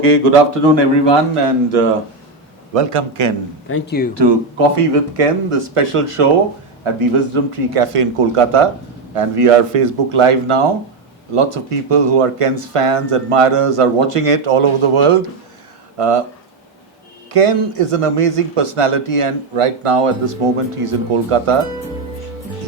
Okay, good afternoon, everyone, and welcome, Ken. Thank you. To Coffee with Ken, the special show at the Wisdom Tree Cafe in Kolkata. And we are Facebook Live now. Lots of people who are Ken's fans, admirers, are watching it all over the world. Ken is an amazing personality, and right now, at this moment, he's in Kolkata.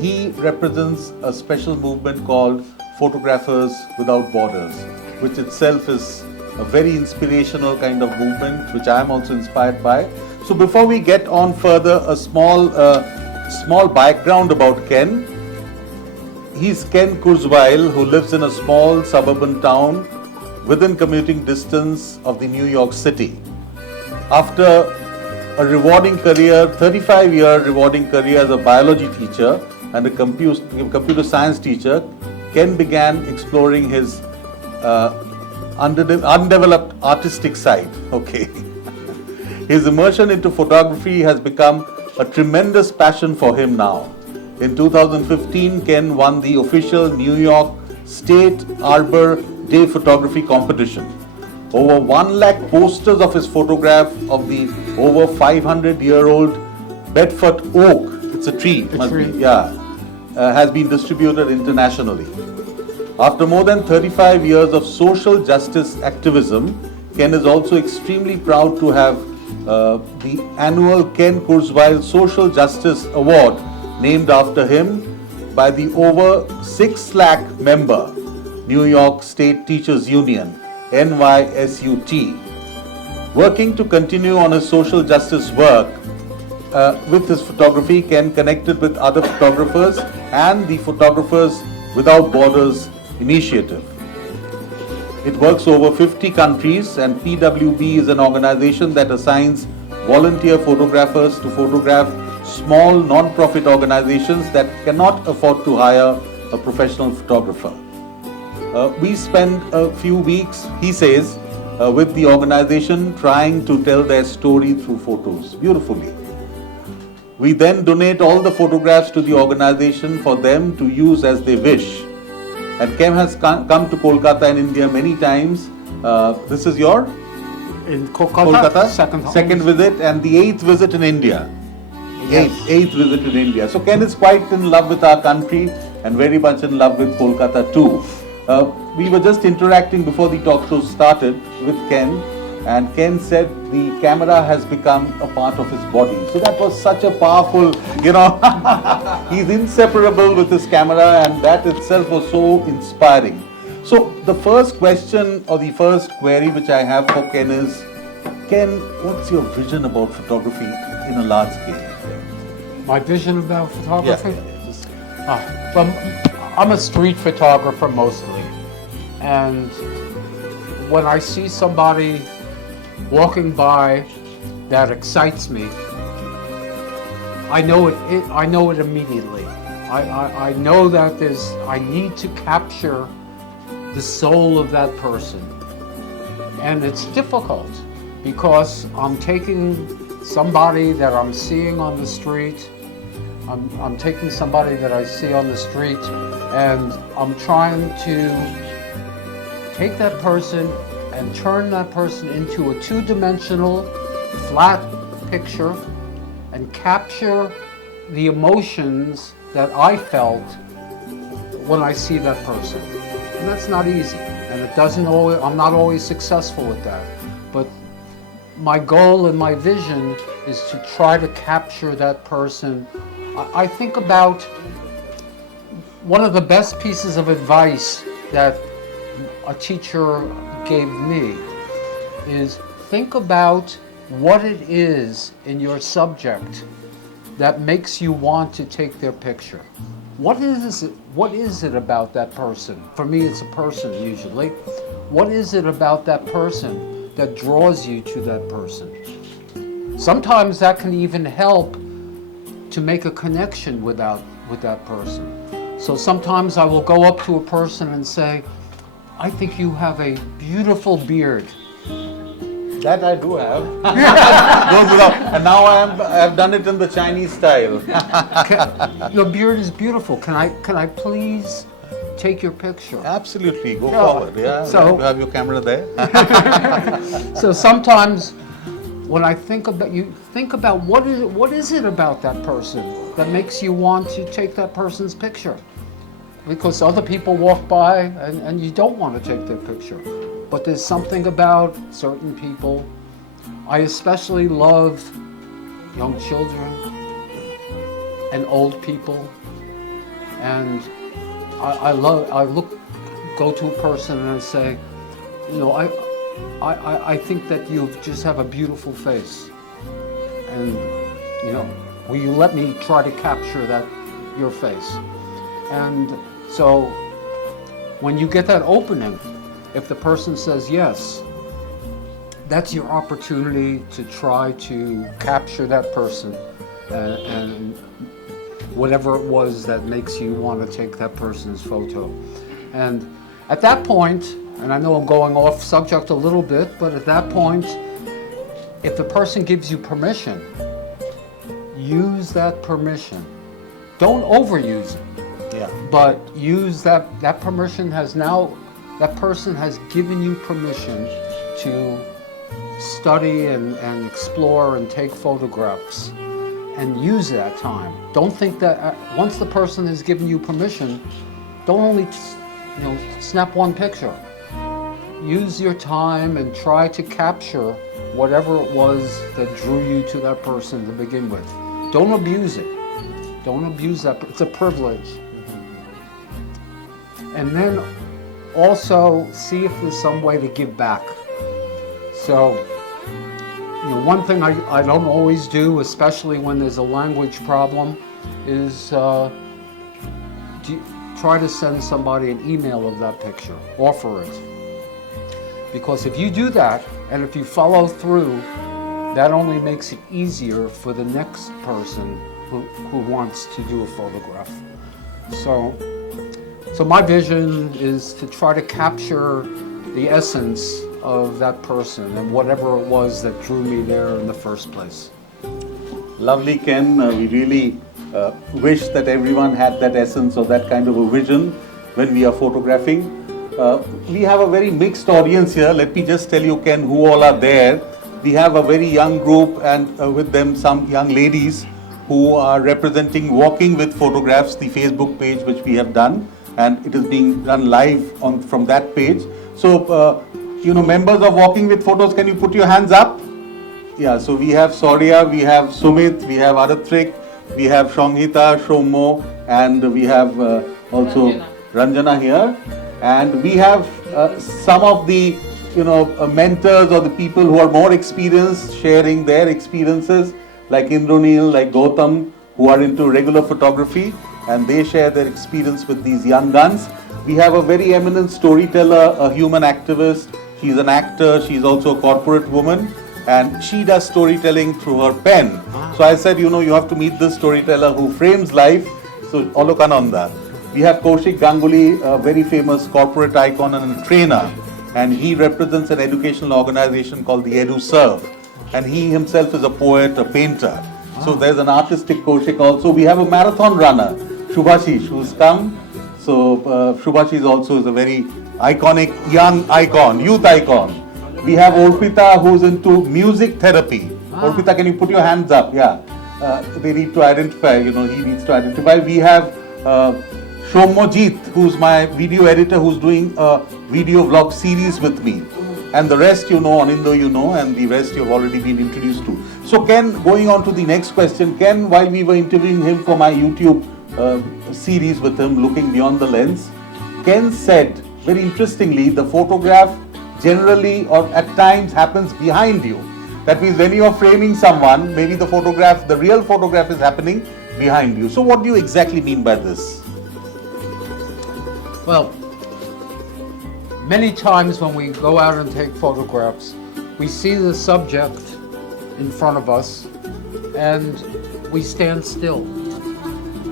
He represents a special movement called Photographers Without Borders, which itself is a very inspirational kind of movement, which I am also inspired by. So before we get on further, a small background about Ken. He's Ken Kurzweil, who lives in a small suburban town within commuting distance of the New York City. After a rewarding career, 35-year rewarding career as a biology teacher and a computer science teacher, Ken began exploring his undeveloped artistic side. Okay. His immersion into photography has become a tremendous passion for him now. In 2015, Ken won the official New York State Arbor Day Photography Competition. Over 1 lakh posters of his photograph of the over 500-year-old Bedford oak, it's a tree, has been distributed internationally. After more than 35 years of social justice activism, Ken is also extremely proud to have the annual Ken Kurzweil Social Justice Award named after him by the over 6 lakh member New York State Teachers Union, NYSUT. Working to continue on his social justice work with his photography, Ken connected with other photographers and the Photographers Without Borders initiative. It works over 50 countries, and PWB is an organization that assigns volunteer photographers to photograph small non-profit organizations that cannot afford to hire a professional photographer. We spend a few weeks, he says, with the organization trying to tell their story through photos beautifully. We then donate all the photographs to the organization for them to use as they wish. And Ken has come to Kolkata in India many times. This is your? In Kolkata, second visit, and the 8th visit in India. Yes. Eighth visit in India. So Ken is quite in love with our country and very much in love with Kolkata too. We were just interacting before the talk show started with Ken, and Ken said the camera has become a part of his body. So that was such a powerful, he's inseparable with his camera, and that itself was so inspiring. So the first question or the first query which I have for Ken is, Ken, what's your vision about photography in a large scale? My vision about photography? Yeah. Well, I'm a street photographer mostly, and when I see somebody walking by that excites me, I know it immediately. I know that I need to capture the soul of that person, and it's difficult because I'm taking somebody that I'm seeing on the street. I'm taking somebody that I see on the street, and I'm trying to take that person and turn that person into a two-dimensional, flat picture and capture the emotions that I felt when I see that person. And that's not easy, and I'm not always successful with that. But my goal and my vision is to try to capture that person. I think about one of the best pieces of advice that a teacher gave me is think about what it is in your subject that makes you want to take their picture. What is it about that person? For me, it's a person usually. What is it about that person that draws you to that person? Sometimes that can even help to make a connection with that person. So sometimes I will go up to a person and say, I think you have a beautiful beard. That I do have. Goes without. And now I've done it in the Chinese style. Your beard is beautiful. Can I please take your picture. Absolutely, go Yeah. forward. Yeah, So- you have your camera there. So sometimes when I think about what is it about that person that makes you want to take that person's picture? Because other people walk by and you don't want to take their picture. But there's something about certain people. I especially love young children and old people. And I go to a person and I say, you know, I think that you just have a beautiful face. And, you know, will you let me try to capture your face? And so when you get that opening, if the person says yes, that's your opportunity to try to capture that person and whatever it was that makes you want to take that person's photo. And at that point, and I know I'm going off subject a little bit, but at that point, if the person gives you permission, use that permission. Don't overuse it. Yeah. But use that permission that person has given you permission to study and explore and take photographs and use that time. Don't think that once the person has given you permission, don't only snap one picture. Use your time and try to capture whatever it was that drew you to that person to begin with. Don't abuse it. Don't abuse that. It's a privilege. And then also see if there's some way to give back. So, one thing I don't always do, especially when there's a language problem, is try to send somebody an email of that picture. Offer it. Because if you do that, and if you follow through, that only makes it easier for the next person who wants to do a photograph. So my vision is to try to capture the essence of that person and whatever it was that drew me there in the first place. Lovely, Ken. We really wish that everyone had that essence or that kind of a vision when we are photographing. We have a very mixed audience here. Let me just tell you, Ken, who all are there. We have a very young group and with them some young ladies who are representing Walking with Photographs, the Facebook page which we have done, and it is being run live from that page. So, members of Walking with Photos, can you put your hands up? Yeah, so we have Saurya, we have Sumit, we have Aratrik, we have Shonghita, Shomo, and we have also Ranjana here. And we have some of the, mentors or the people who are more experienced sharing their experiences, like Indranil, like Gautam, who are into regular photography, and they share their experience with these young guns. We have a very eminent storyteller, a human activist. She's an actor, she's also a corporate woman, and she does storytelling through her pen. So I said, you have to meet this storyteller who frames life. So, Olokananda. We have Abhishek Ganguli, a very famous corporate icon and a trainer, and he represents an educational organization called the EduServe, and he himself is a poet, a painter. So there's an artistic Kaushik also. We have a marathon runner, Shubhashish, who's come. So Shubhashish also is a very iconic young icon, youth icon. We have Orpita, who's into music therapy. Orpita, can you put your hands up? Yeah. They need to identify, he needs to identify. We have Shomojit, who's my video editor, who's doing a video vlog series with me. And the rest Anindo and the rest you've already been introduced to. So Ken, going on to the next question, Ken, while we were interviewing him for my YouTube series with him, Looking Beyond the Lens, Ken said, very interestingly, the photograph generally or at times happens behind you. That means when you are framing someone, maybe the real photograph is happening behind you. So what do you exactly mean by this? Well, many times when we go out and take photographs, we see the subject in front of us and we stand still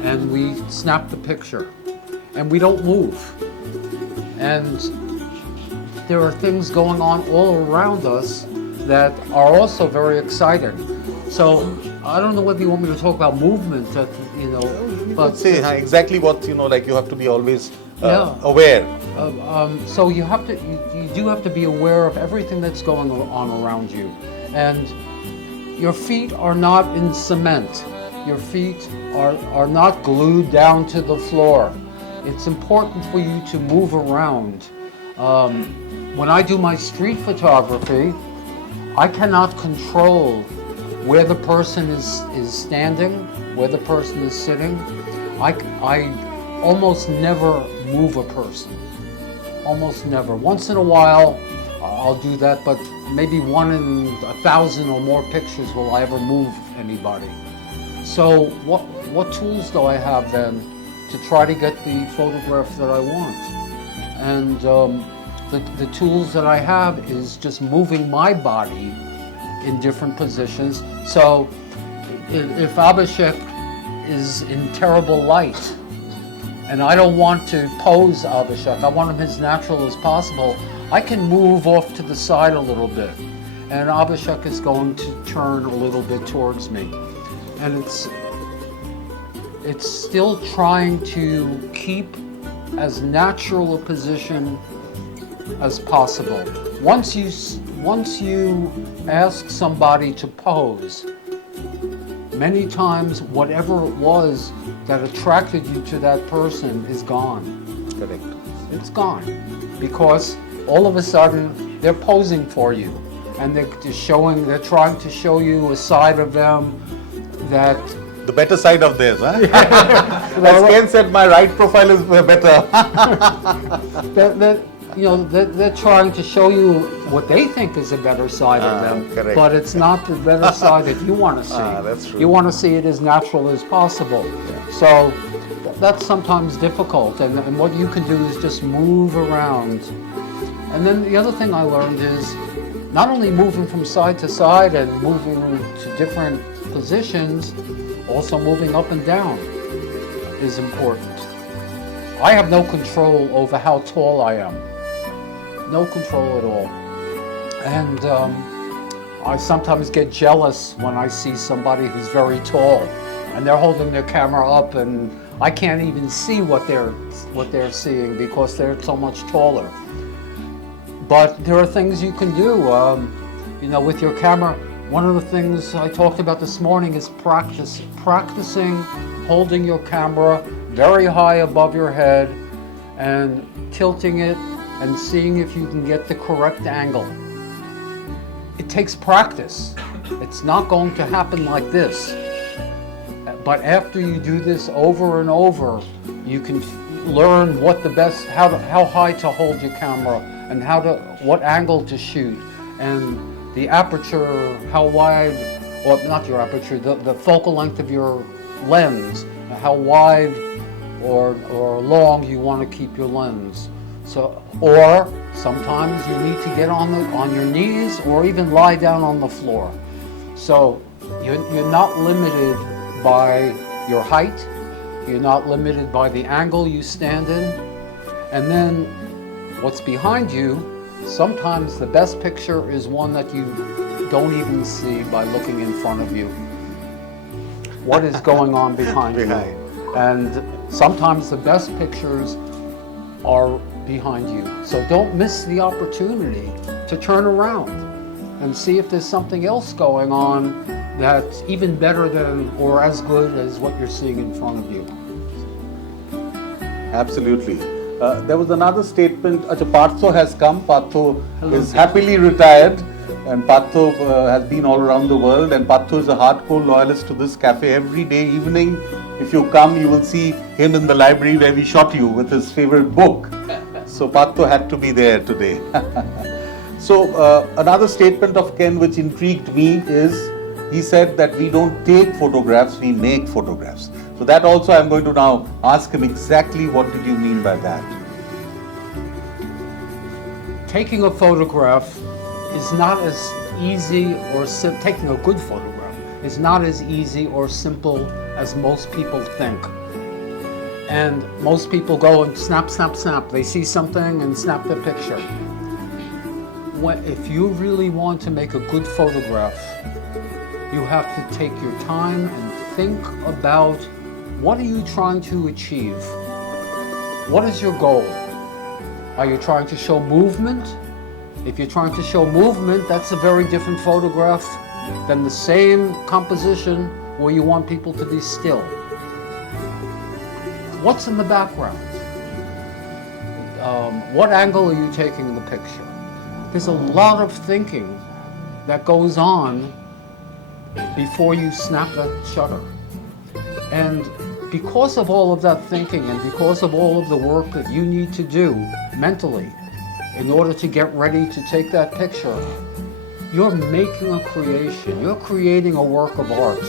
and we snap the picture and we don't move. And there are things going on all around us that are also very exciting. So I don't know whether you want me to talk about movement, but say exactly what, like you have to be always aware. So you have to, you do have to be aware of everything that's going on around you. And your feet are not in cement. Your feet are not glued down to the floor. It's important for you to move around. When I do my street photography, I cannot control where the person is standing, where the person is sitting. I almost never move a person. Almost never. Once in a while, I'll do that, but maybe 1 in 1,000 or more pictures will I ever move anybody. So what tools do I have then to try to get the photograph that I want? And the tools that I have is just moving my body in different positions. So if Abhishek is in terrible light and I don't want to pose Abhishek, I want him as natural as possible, I can move off to the side a little bit and Abhishek is going to turn a little bit towards me. And it's still trying to keep as natural a position as possible. Once you ask somebody to pose, many times whatever it was that attracted you to that person is gone. Correct. It's gone because all of a sudden they're posing for you and they're trying to show you a side of them that the better side of theirs, huh? As Ken said, my right profile is better. They're trying to show you what they think is a better side of them, correct. but it's not the better side that you want to see. That's true. You want to see it as natural as possible. Yeah. So that's sometimes difficult, and what you can do is just move around. And then the other thing I learned is not only moving from side to side and moving to different positions, also moving up and down is important. I have no control over how tall I am. No control at all. And I sometimes get jealous when I see somebody who's very tall and they're holding their camera up and I can't even see what they're seeing because they're so much taller. But there are things you can do, with your camera. One of the things I talked about this morning is practicing holding your camera very high above your head and tilting it and seeing if you can get the correct angle. It takes practice. It's not going to happen like this. But after you do this over and over, you can learn how high to hold your camera and what angle to shoot and the aperture, how wide, or not your aperture, the focal length of your lens, how wide or long you want to keep your lens. So, or sometimes you need to get on your knees or even lie down on the floor. So you're not limited by your height, you're not limited by the angle you stand in, and then what's behind you. Sometimes the best picture is one that you don't even see by looking in front of you. What is going on behind you? And sometimes the best pictures are behind you. So don't miss the opportunity to turn around and see if there's something else going on that's even better than or as good as what you're seeing in front of you. Absolutely. There was another statement. Partho has come. Partho is happily retired, and Partho has been all around the world. And Partho is a hardcore loyalist to this cafe. Every day evening, if you come, you will see him in the library where we shot you with his favorite book. So Partho had to be there today. So another statement of Ken which intrigued me is he said that we don't take photographs, we make photographs. So that also I'm going to now ask him exactly what did you mean by that? Taking a photograph is not as easy or taking a good photograph is not as easy or simple as most people think. And most people go and snap, snap, snap. They see something and snap the picture. If you really want to make a good photograph, you have to take your time and think about what are you trying to achieve? what is your goal? Are you trying to show movement? If you're trying to show movement, that's a very different photograph than the same composition where you want people to be still. What's in the background? What angle are you taking in the picture? There's a lot of thinking that goes on before you snap that shutter. And because of all of that thinking and because of all of the work that you need to do mentally in order to get ready to take that picture, you're making a creation. You're creating a work of art,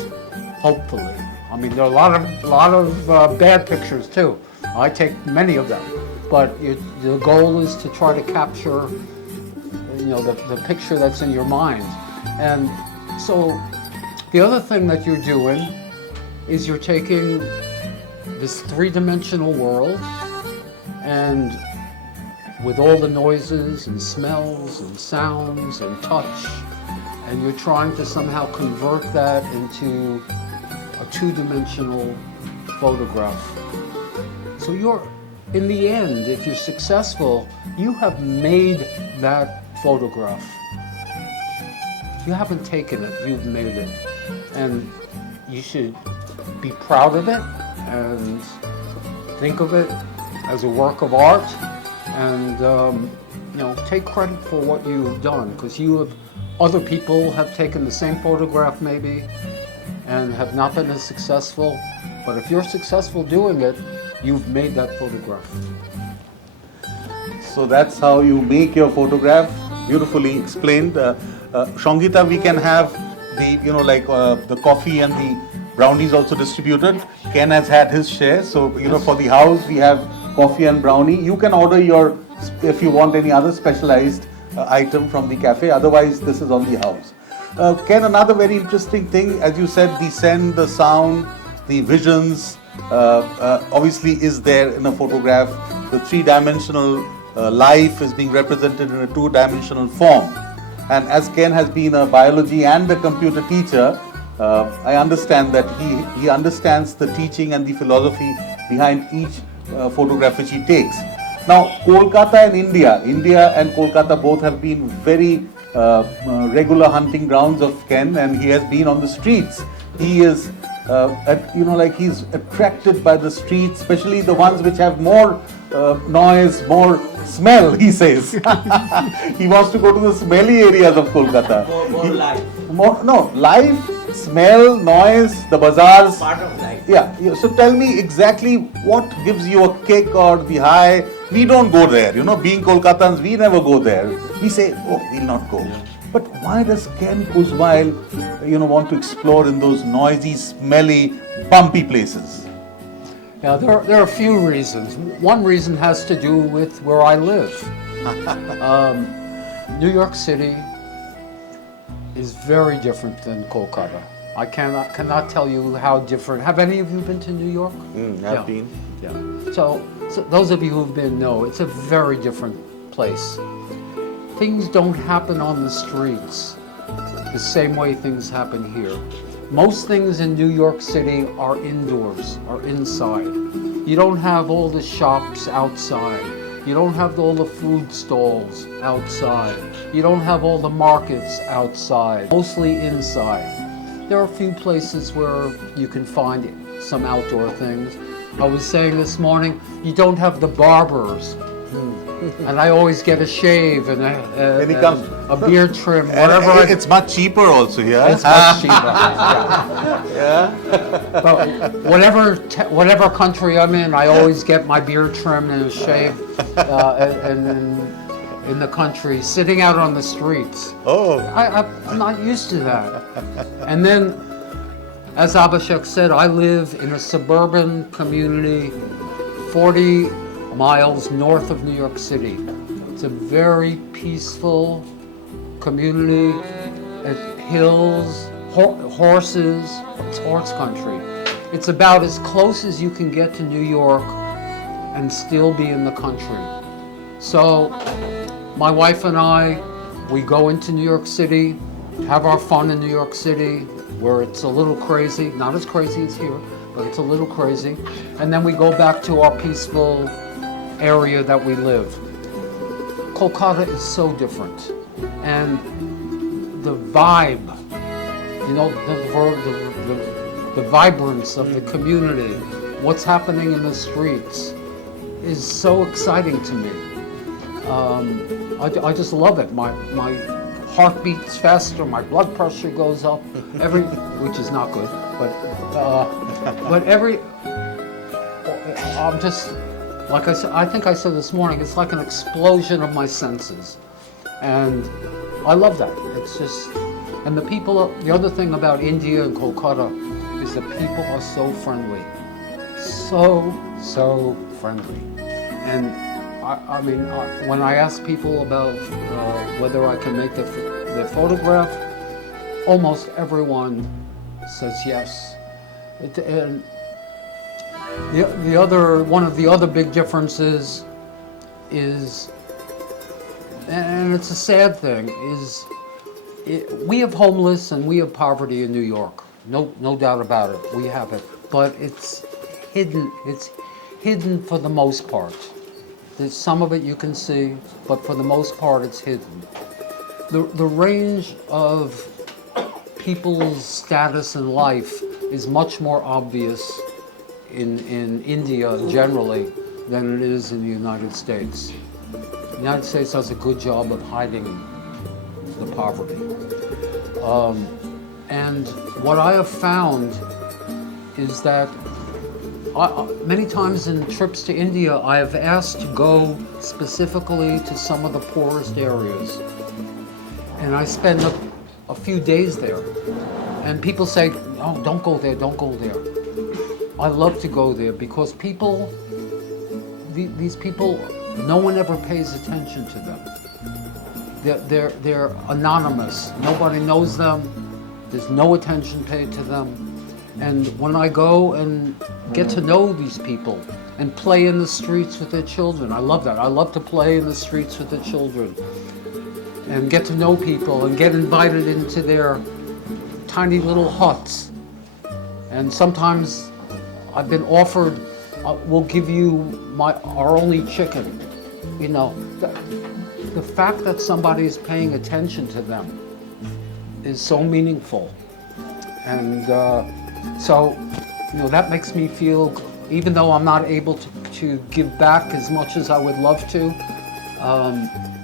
hopefully. I mean, there are a lot of bad pictures too. I take many of them, but the goal is to try to capture, the picture that's in your mind. And so, the other thing that you're doing is you're taking this three-dimensional world, and with all the noises and smells and sounds and touch, and you're trying to somehow convert that into a two-dimensional photograph. So in the end, if you're successful, you have made that photograph. You haven't taken it, you've made it. And you should be proud of it and think of it as a work of art, and take credit for what you've done, because other people have taken the same photograph maybe and have not been as successful, but if you're successful doing it, you've made that photograph. So that's how you make your photograph. Beautifully explained. Shangita, we can have the coffee and the brownies also distributed. Ken has had his share, so for the house we have coffee and brownie. You can order if you want any other specialized item from the cafe. Otherwise, this is on the house. Ken, another very interesting thing, as you said, the scent, the sound, the visions, obviously is there in a photograph. The three-dimensional life is being represented in a two-dimensional form. And as Ken has been a biology and a computer teacher, I understand that he understands the teaching and the philosophy behind each photograph which he takes. Now, Kolkata and India and Kolkata both have been very regular hunting grounds of Ken, and he has been on the streets. He is, he's attracted by the streets, especially the ones which have more noise, more smell, he says. He wants to go to the smelly areas of Kolkata. More life. Life, smell, noise, the bazaars. Part of life. Yeah. So tell me exactly what gives you a kick or the high. We don't go there. Being Kolkatans, we never go there. We say, we'll not go. Yeah. But why does Ken Kurzweil, want to explore in those noisy, smelly, bumpy places? Yeah, there are a few reasons. One reason has to do with where I live. New York City is very different than Kolkata. I cannot tell you how different. Have any of you been to New York? I've been. Yeah. So those of you who've been know it's a very different place. Things don't happen on the streets the same way things happen here. Most things in New York City are indoors, are inside. You don't have all the shops outside. You don't have all the food stalls outside. You don't have all the markets outside, mostly inside. There are a few places where you can find some outdoor things. I was saying this morning, you don't have the barbers. And I always get a shave and a beard trim, whatever. It's much cheaper also here. It's much cheaper. Yeah. But whatever country I'm in, I always get my beard trimmed and a shave, and in the country, sitting out on the streets. Oh. I'm not used to that. And then, as Abhishek said, I live in a suburban community, 40 miles north of New York City. It's a very peaceful community. Hills, horses, it's horse country. It's about as close as you can get to New York and still be in the country. So my wife and I, we go into New York City, have our fun in New York City, where it's a little crazy, not as crazy as here, but it's a little crazy. And then we go back to our peaceful area that we live. Kolkata is so different, and the vibe, you know, the vibrance of the community, what's happening in the streets, is so exciting to me. I just love it. My heart beats faster, my blood pressure goes up, which is not good, but I'm just, like I said, I think I said this morning, it's like an explosion of my senses, and I love that. It's just, and the people, the other thing about India and Kolkata is the people are so friendly, so friendly, and I mean, when I ask people about whether I can make the photograph, almost everyone says yes. And one of the other big differences is, and it's a sad thing, is we have homeless and we have poverty in New York. No doubt about it. We have it, but it's hidden. It's hidden for the most part. There's some of it you can see, but for the most part it's hidden. The range of people's status in life is much more obvious in India generally than it is in the United States. The United States does a good job of hiding the poverty. And what I have found is that many times in trips to India, I have asked to go specifically to some of the poorest areas. And I spend a few days there. And people say, no, don't go there, don't go there. I love to go there because these people, no one ever pays attention to them. They're anonymous. Nobody knows them. There's no attention paid to them. And when I go and get to know these people and play in the streets with their children, I love that. I love to play in the streets with the children and get to know people and get invited into their tiny little huts. And sometimes I've been offered, we'll give you our only chicken. You know, the fact that somebody is paying attention to them is so meaningful. And so, you know, that makes me feel, even though I'm not able to give back as much as I would love to,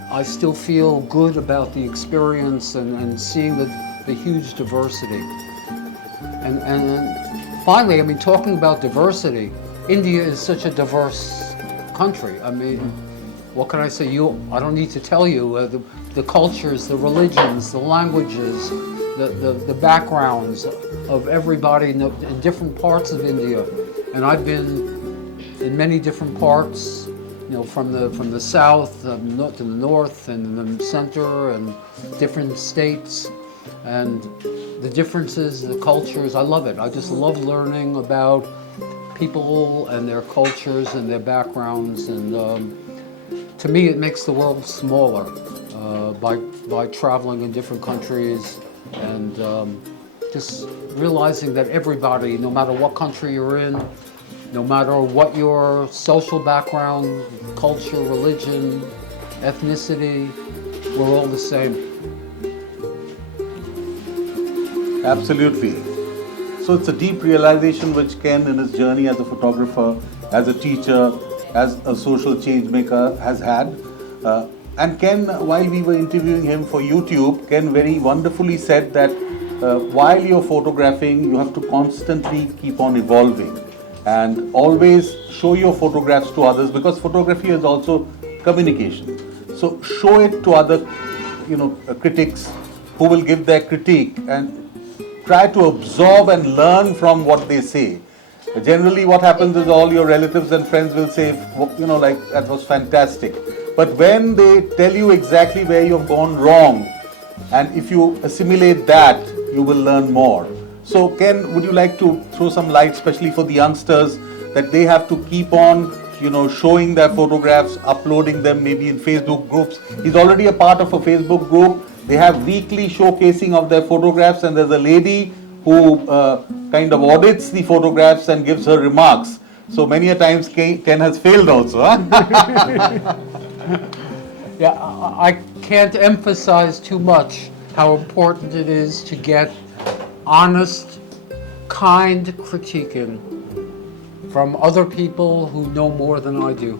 I still feel good about the experience and seeing the huge diversity. And then finally, I mean, talking about diversity, India is such a diverse country. I mean, what can I say? I don't need to tell you the cultures, the religions, the languages, the backgrounds of everybody in different parts of India. And I've been in many different parts, you know, from the south to the north and the center and different states, and the differences, the cultures. I love it. I just love learning about people and their cultures and their backgrounds, and to me it makes the world smaller by traveling in different countries and just realizing that everybody, no matter what country you're in, no matter what your social background, culture, religion, ethnicity, we're all the same. Absolutely. So it's a deep realization which Ken in his journey as a photographer, as a teacher, as a social change maker has had. And Ken, while we were interviewing him for YouTube, Ken very wonderfully said that while you're photographing, you have to constantly keep on evolving and always show your photographs to others, because photography is also communication. So show it to other, critics who will give their critique, and try to absorb and learn from what they say. Generally what happens is all your relatives and friends will say, like, that was fantastic. But when they tell you exactly where you've gone wrong, and if you assimilate that, you will learn more. So Ken, would you like to throw some light, especially for the youngsters, that they have to keep on, showing their photographs, uploading them maybe in Facebook groups? He's already a part of a Facebook group. They have weekly showcasing of their photographs, and there's a lady who kind of audits the photographs and gives her remarks. So many a times Ken has failed also. Huh? Yeah, I can't emphasize too much how important it is to get honest, kind critiquing from other people who know more than I do.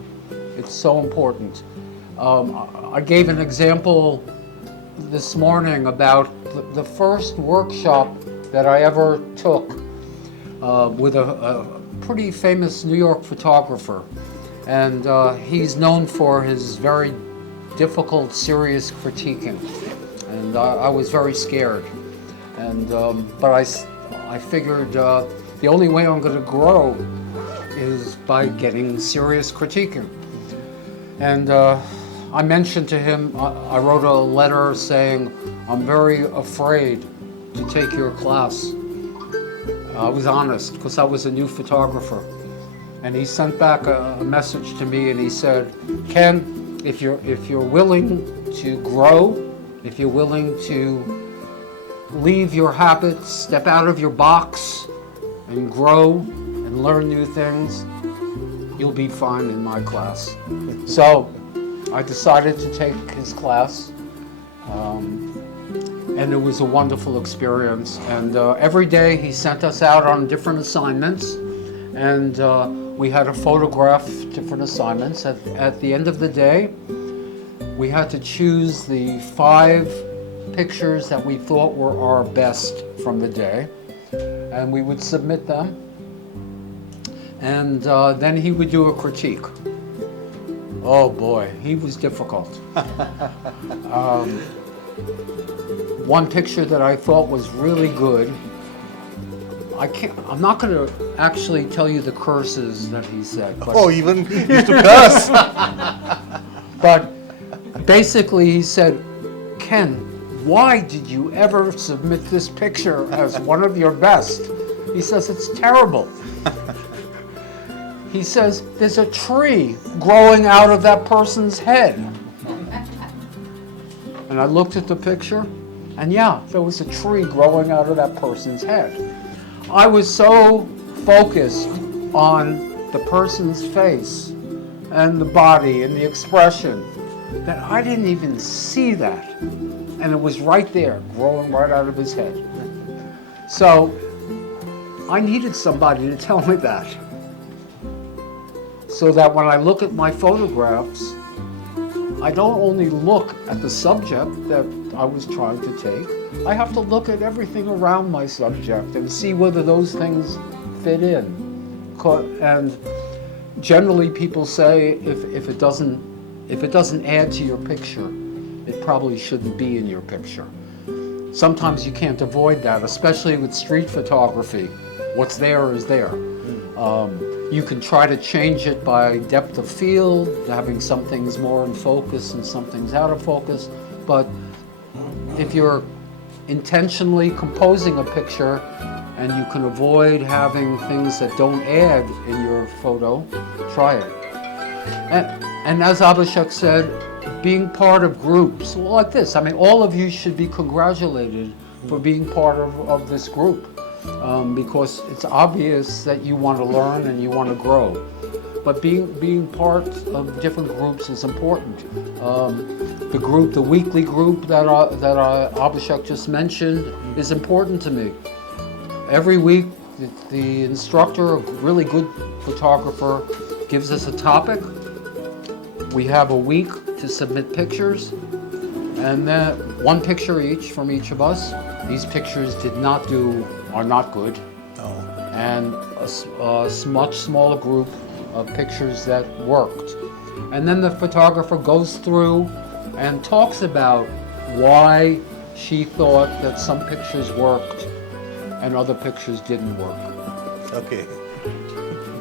It's so important. I gave an example this morning about the first workshop that I ever took with a pretty famous New York photographer. And he's known for his very difficult, serious critiquing. And I was very scared. And but I figured the only way I'm going to grow is by getting serious critiquing. And I mentioned to him, I wrote a letter saying, I'm very afraid to take your class. I was honest, because I was a new photographer. And he sent back a message to me, and he said, Ken, if you're willing to grow, if you're willing to leave your habits, step out of your box, and grow and learn new things, you'll be fine in my class. So I decided to take his class, and it was a wonderful experience. And every day he sent us out on different assignments, and we had to photograph different assignments. At the end of the day, we had to choose the 5 pictures that we thought were our best from the day, and we would submit them, and then he would do a critique. Oh boy, he was difficult. One picture that I thought was really good, I'm not going to actually tell you the curses that he said. But, Oh, even used to curse. but basically he said, Ken, why did you ever submit this picture as one of your best? He says, it's terrible. He says, there's a tree growing out of that person's head. And I looked at the picture, and yeah, there was a tree growing out of that person's head. I was so focused on the person's face and the body and the expression that I didn't even see that. And it was right there, growing right out of his head. So I needed somebody to tell me that, so that when I look at my photographs, I don't only look at the subject that I was trying to take, I have to look at everything around my subject and see whether those things fit in. And generally people say if it doesn't add to your picture, it probably shouldn't be in your picture. Sometimes you can't avoid that, especially with street photography. What's there is there. You can try to change it by depth of field, having some things more in focus and some things out of focus. But if you're intentionally composing a picture and you can avoid having things that don't add in your photo, try it. And as Abhishek said, being part of groups like this, I mean, all of you should be congratulated for being part of this group. Because it's obvious that you want to learn and you want to grow. But being part of different groups is important. The weekly group that Abhishek just mentioned is important to me. Every week, the instructor, a really good photographer, gives us a topic. We have a week to submit pictures, and then 1 picture each from each of us. These pictures are not good. Oh. And a much smaller group of pictures that worked. And then the photographer goes through and talks about why she thought that some pictures worked and other pictures didn't work. Okay.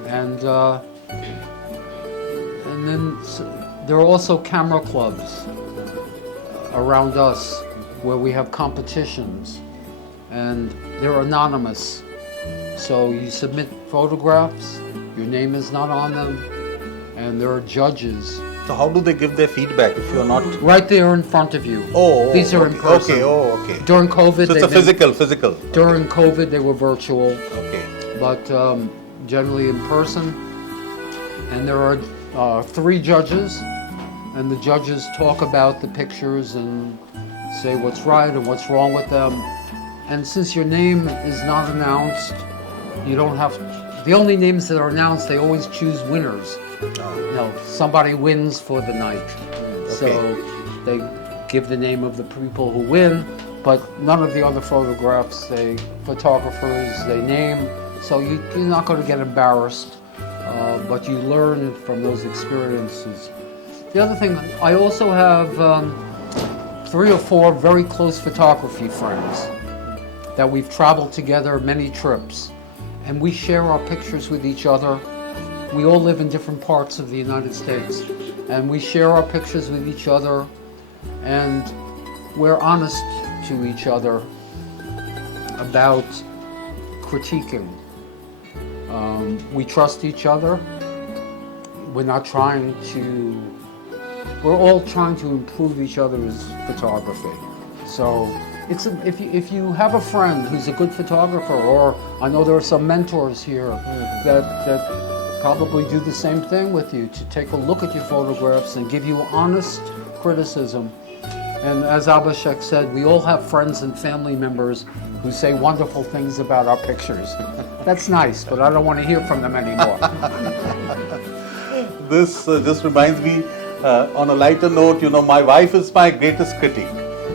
And then there are also camera clubs around us where we have competitions, and they're anonymous. So you submit photographs, your name is not on them, and there are judges. So how do they give their feedback if you're not? Right there in front of you. Oh, These are in person. Okay, okay. During COVID, So it's a physical. During COVID, they were virtual, Okay. but generally in person. and there are 3 judges, and the judges talk about the pictures and say what's right and what's wrong with them. And since your name is not announced, you don't have, the only names that are announced, they always choose winners. You know, somebody wins for the night. So they give the name of the people who win, but none of the other photographs, photographers, they name. So you're not going to get embarrassed, but you learn from those experiences. The other thing, I also have 3 or 4 very close photography friends that we've traveled together many trips, and we share our pictures with each other. We all live in different parts of the United States, and we share our pictures with each other, and we're honest to each other about critiquing. We trust each other. We're all trying to improve each other's photography. So if you have a friend who's a good photographer, or I know there are some mentors here that probably do the same thing with you, to take a look at your photographs and give you honest criticism. And as Abhishek said, we all have friends and family members who say wonderful things about our pictures. That's nice, but I don't want to hear from them anymore. This just reminds me, on a lighter note, you know, my wife is my greatest critic,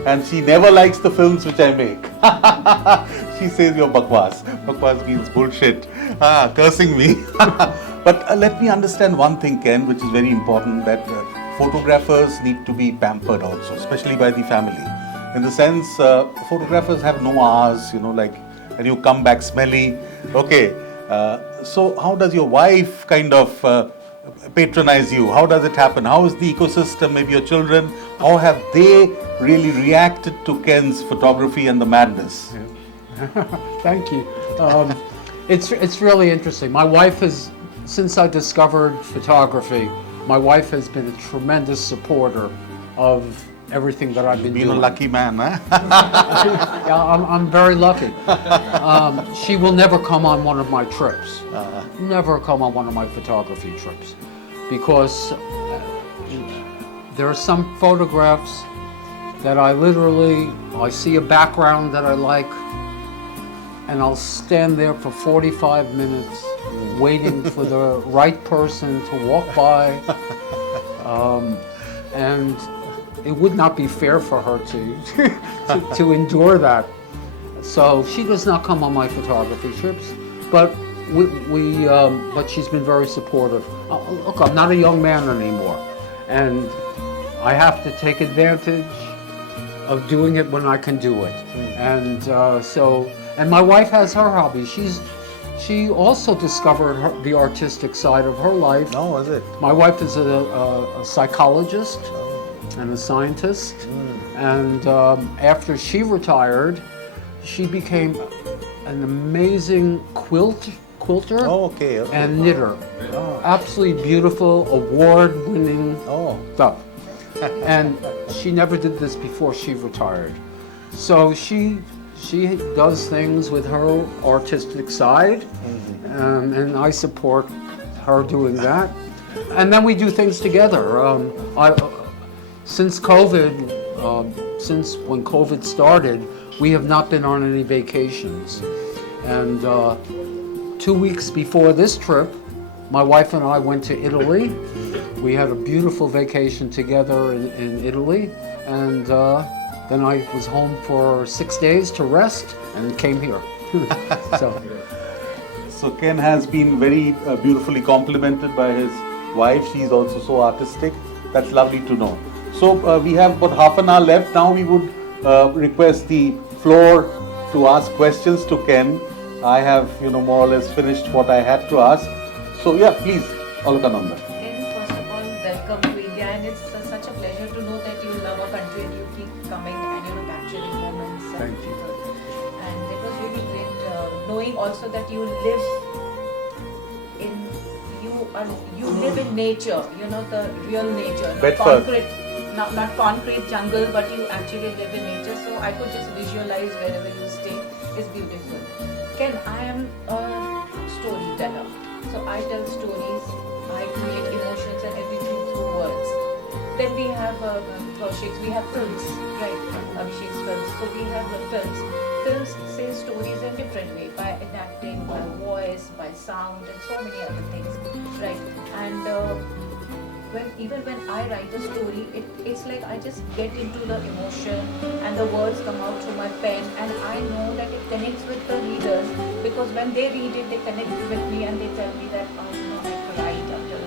and she never likes the films which I make. She says you're bakwas. Bakwas means bullshit, cursing me. But let me understand one thing, Ken, which is very important, that photographers need to be pampered also, especially by the family. In the sense, photographers have no hours, you know, like, and you come back smelly. Okay, so how does your wife kind of patronize you? How does it happen? How is the ecosystem, maybe your children, how have they really reacted to Ken's photography and the madness? Thank you. It's really interesting. My wife has, since I discovered photography, my wife has been a tremendous supporter of everything that I've been doing. You've been a lucky man, huh? Yeah, I'm very lucky. She will never come on one of my trips. Never come on one of my photography trips, because there are some photographs that I see a background that I like, and I'll stand there for 45 minutes waiting for the right person to walk by, and it would not be fair for her to endure that. So she does not come on my photography trips, but but she's been very supportive. Look, I'm not a young man anymore, and I have to take advantage of doing it when I can do it. And my wife has her hobby. She also discovered the artistic side of her life. Oh, is it? My wife is a psychologist and a scientist, and after she retired, she became an amazing quilter and knitter. Absolutely beautiful, award-winning stuff. And she never did this before she retired. So she does things with her artistic side, and I support her doing that. And then we do things together. Since COVID, since when COVID started, we have not been on any vacations. And 2 weeks before this trip, my wife and I went to Italy. We had a beautiful vacation together in Italy, and then I was home for 6 days to rest and came here. So Ken has been very beautifully complimented by his wife. She's also so artistic. That's lovely to know. So we have about half an hour left. Now we would request the floor to ask questions to Ken. I have, more or less finished what I had to ask. So yeah, please, Alakananda. Ken, first of all, welcome to India, and it's such a pleasure to know that you love our country and you keep coming and capturing moments. Thank you. And it was really great knowing also that you live in nature. The real nature, Bedford. not concrete jungle, but you actually live in nature. So I could just visualize wherever you stay is beautiful. Ken, I am a storyteller. So I tell stories, I create Then we have Kaushik's, we have films, right? Abhishek's films. So we have films. Films say stories in different way, by enacting, by voice, by sound, and so many other things, right? And even when I write a story, it's like I just get into the emotion and the words come out through my pen, and I know that it connects with the readers, because when they read it, they connect with me and they tell me that, oh, you know, I cried after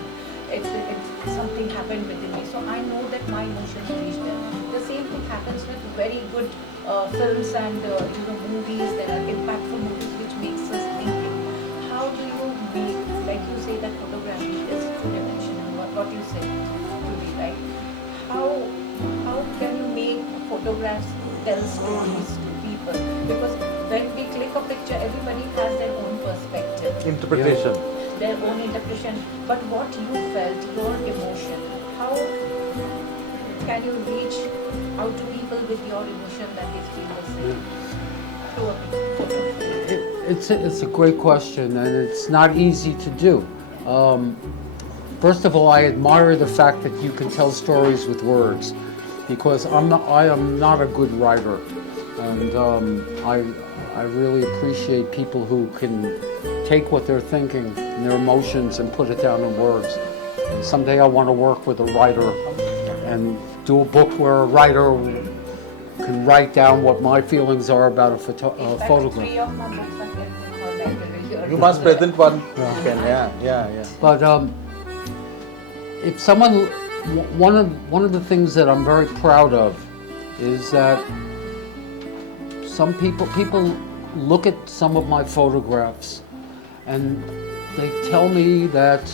something happened within me. So I know that my emotions reach them. The same thing happens with very good films and movies. There are impactful movies which makes us thinking. How do you make, like you say that photography is two-dimensional, what you said today, right? How can you make photographs tell stories to people? Because when we click a picture, everybody has their own perspective. Interpretation. Their own interpretation, but what you felt, your emotion, how can you reach out to people with your emotion that they feel the same through a photo? It's a great question, and it's not easy to do. First of all, I admire the fact that you can tell stories with words, because I am not a good writer, and I really appreciate people who can take what they're thinking and their emotions and put it down in words. And someday I want to work with a writer and do a book where a writer can write down what my feelings are about a photograph. 3 of my books are kept in her library here. You must present one. Yeah. But if someone, one of the things that I'm very proud of is that some people look at some of my photographs and they tell me that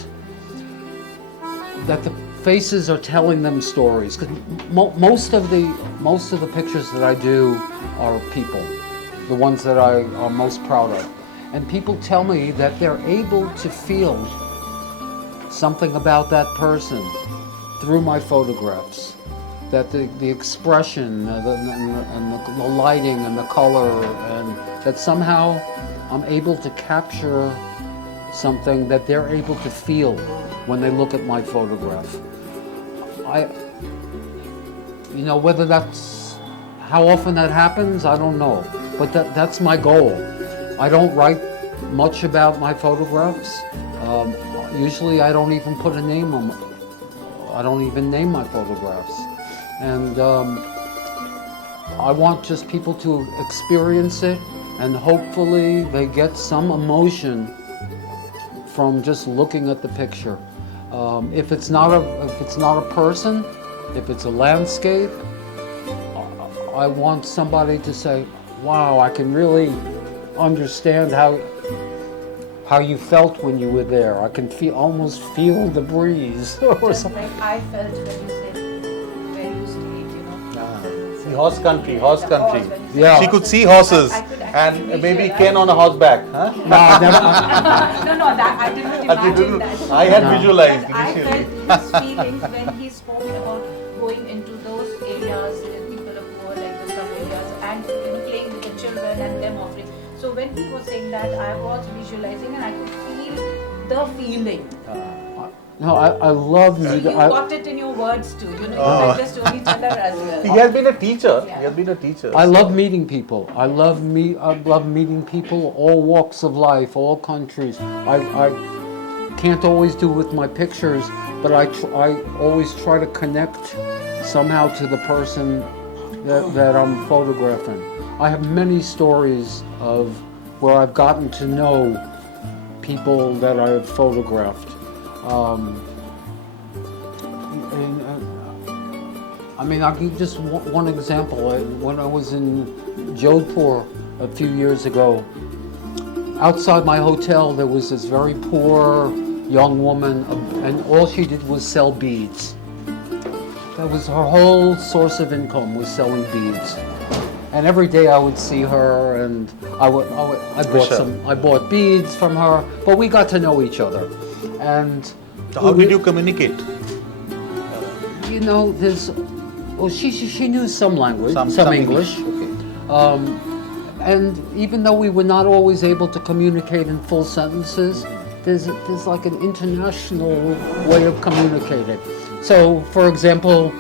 the faces are telling them stories. 'Cause most of the pictures that I do are people, the ones that I are most proud of. And people tell me that they're able to feel something about that person through my photographs. That the expression and the lighting and the color, and that somehow I'm able to capture something that they're able to feel when they look at my photograph. Whether that's how often that happens, I don't know, but that's my goal. I don't write much about my photographs. Usually I don't even put a name on them. I don't even name my photographs. And I want just people to experience it, and hopefully they get some emotion from just looking at the picture. If it's not a person, if it's a landscape, I want somebody to say, "Wow, I can really understand how you felt when you were there. I can almost feel the breeze." Just like I felt when you said where you stayed, The horse country. Yeah. She could see horses I could and actually maybe visualize. Ken on a horseback. Huh? No, I never. No, that I didn't imagine that. I had No. visualized But I initially. felt his feelings when he spoke about going into those areas, people of poor, like the slum areas, and playing with the children and them offering. So when he was saying that, I was visualizing and I could feel the feeling. No, I love So music. you got it in your words too. You can just storyteller as He well. has been a teacher. Yeah. He has been a teacher. I love meeting people. I love meeting people, all walks of life, all countries. I can't always do with my pictures, but I always try to connect somehow to the person that I'm photographing. I have many stories of where I've gotten to know people that I've photographed. I'll give just one example. When I was in Jodhpur a few years ago, outside my hotel there was this very poor young woman, and all she did was sell beads. That was her whole source of income, was selling beads. And every day I would see her, and I bought beads from her, but we got to know each other. And How did you communicate? She knew some language, some English. Okay. And even though we were not always able to communicate in full sentences, there's like an international way of communicating. So, for example,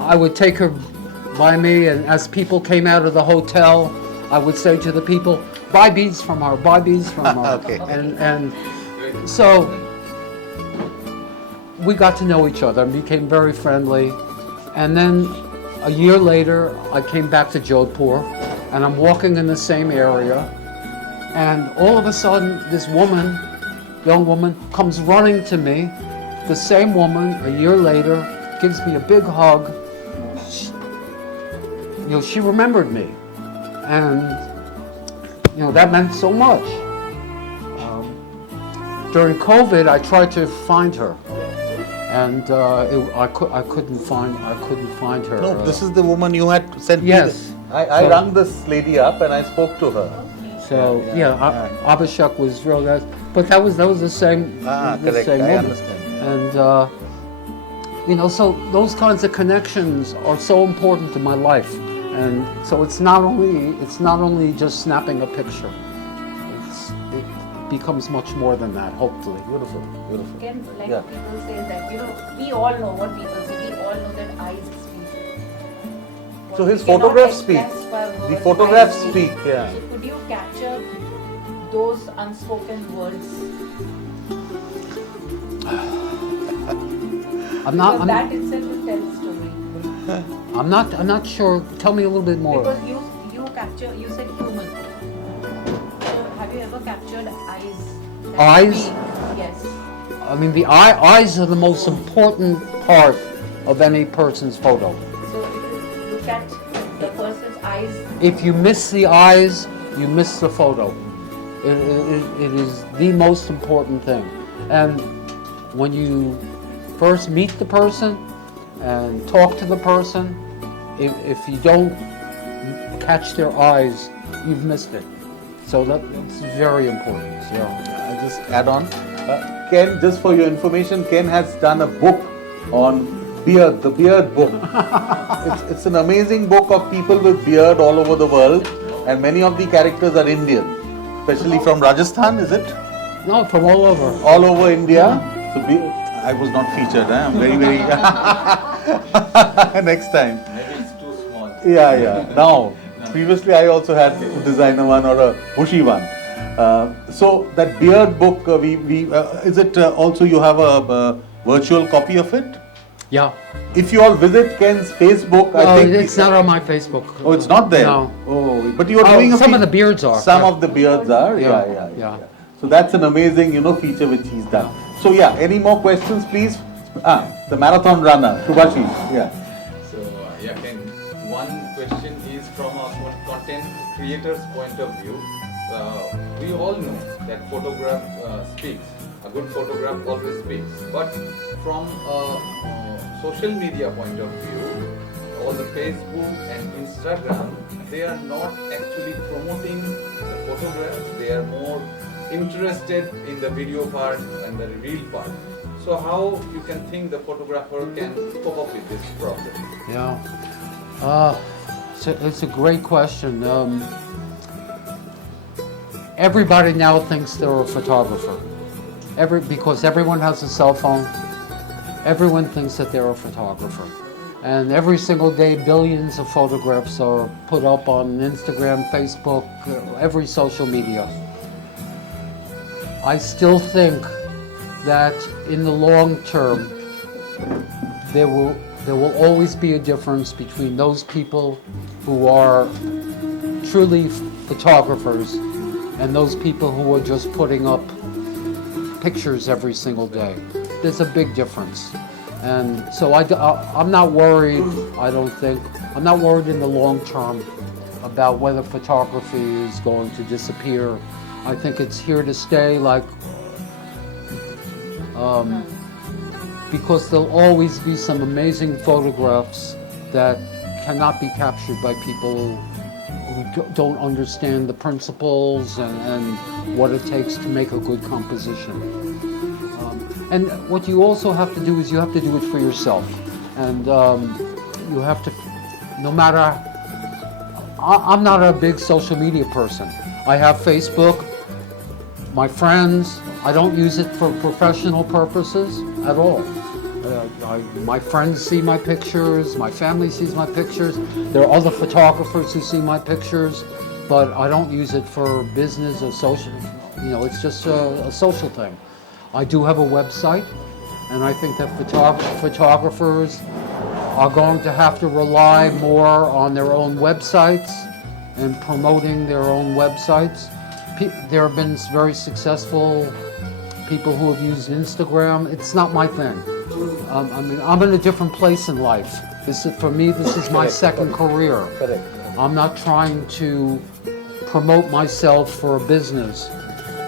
I would take her by me, and as people came out of the hotel, I would say to the people, buy beads from her, buy beads from her. Okay. And so we got to know each other and became very friendly. And then a year later, I came back to Jodhpur, and I'm walking in the same area, and all of a sudden, this woman, young woman, comes running to me. The same woman, a year later, gives me a big hug. She remembered me, and that meant so much. During COVID, I tried to find her, and I couldn't find her. No, this is the woman you had sent Yes. me. I rang this lady up and I spoke to her. So Abhishek was real nice, but that was the same. The Correct. same I woman. understand. And so those kinds of connections are so important in my life, and so it's not only just snapping a picture. It becomes much more than that. Hopefully. Beautiful, beautiful. Again, like Yeah. people say that, we all know what people say, we all know that eyes speak. So his We cannot photographs speak. express by words, The photographs eyes speak, yeah. So could you capture those unspoken words? Because that itself will tell the story. I'm not sure. Tell me a little bit more. Because you said human. So have you ever captured eyes? that Eyes? speak? Yes. I mean, the eyes are the most important part of any person's photo. So if you look at the person's eyes, If you miss the eyes, you miss the photo. It is the most important thing. And when you first meet the person and talk to the person, if you don't catch their eyes, you've missed it. So that's very important. Yeah. I'll just add on. Ken, just for your information, Ken has done a book on beard, the beard book. It's an amazing book of people with beard all over the world, and many of the characters are Indian, especially from Rajasthan, is it? No, from all over. All over India. So I was not featured. I'm very, very. Next time. Maybe it's too small. Yeah. Now, previously I also had to design a one or a bushy one. So that beard book, is it also you have a virtual copy of it? Yeah. If you all visit Ken's Facebook, I Oh, think it's not on my Facebook. Oh, it's not there. No. Oh, but you are doing Some of the beards are. Some Yeah. of the beards are. Yeah. Yeah. So that's an amazing, feature which he's done. So yeah, any more questions, please? The marathon runner, Shubhashish. Yeah. So, Ken, one question is from a content creator's point of view. We all know that photograph speaks. A good photograph always speaks. But from a social media point of view, all the Facebook and Instagram, they are not actually promoting the photographs. They are more interested in the video part and the real part. So how you can think the photographer can cope up with this problem? Yeah. It's a great question. Everybody now thinks they're a photographer. Because everyone has a cell phone, everyone thinks that they're a photographer. And every single day, billions of photographs are put up on Instagram, Facebook, every social media. I still think that in the long term, there will always be a difference between those people who are truly photographers and those people who are just putting up pictures every single day. There's a big difference. And so I'm not worried, I don't think. I'm not worried in the long term about whether photography is going to disappear. I think it's here to stay, because there'll always be some amazing photographs that cannot be captured by people who don't understand the principles and what it takes to make a good composition. And what you also have to do is you have to do it for yourself. And you have to, no matter, I'm not a big social media person. I have Facebook, my friends, I don't use it for professional purposes at all. My friends see my pictures, my family sees my pictures. There are other photographers who see my pictures, but I don't use it for business or social. It's just a social thing. I do have a website, and I think that photographers are going to have to rely more on their own websites and promoting their own websites. There have been very successful people who have used Instagram. It's not my thing. I'm in a different place in life. For me, this is my second career. I'm not trying to promote myself for a business.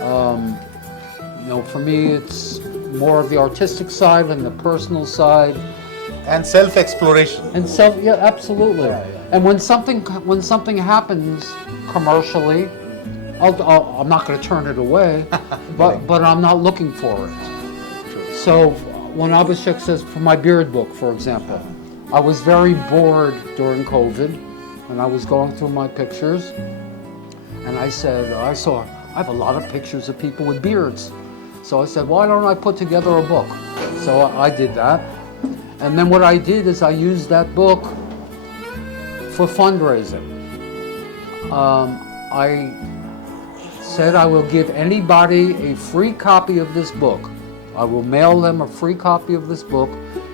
For me, it's more of the artistic side and the personal side. And self-exploration. And yeah, absolutely. And when something happens commercially, I'm not going to turn it away, but I'm not looking for it. So when Abhishek says, for my beard book, for example, I was very bored during COVID, and I was going through my pictures, and I said, I have a lot of pictures of people with beards. So I said, why don't I put together a book? So I did that. And then what I did is I used that book for fundraising. I said I will give anybody a free copy of this book. I will mail them a free copy of this book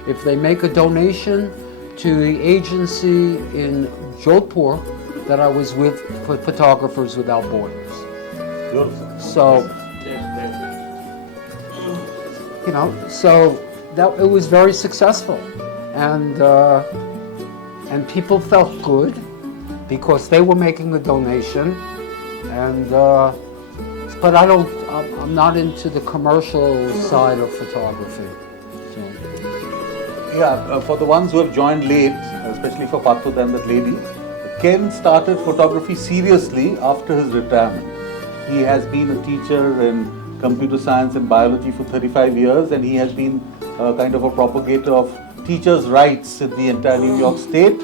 if they make a donation to the agency in Jodhpur that I was with for Photographers Without Borders. So, so that it was very successful, and people felt good because they were making a donation, and but I'm not into the commercial side of photography. Yeah, for the ones who have joined late, especially for Pathu and that lady, Ken started photography seriously after his retirement. He has been a teacher in computer science and biology for 35 years, and he has been kind of a propagator of teachers' rights in the entire New York state,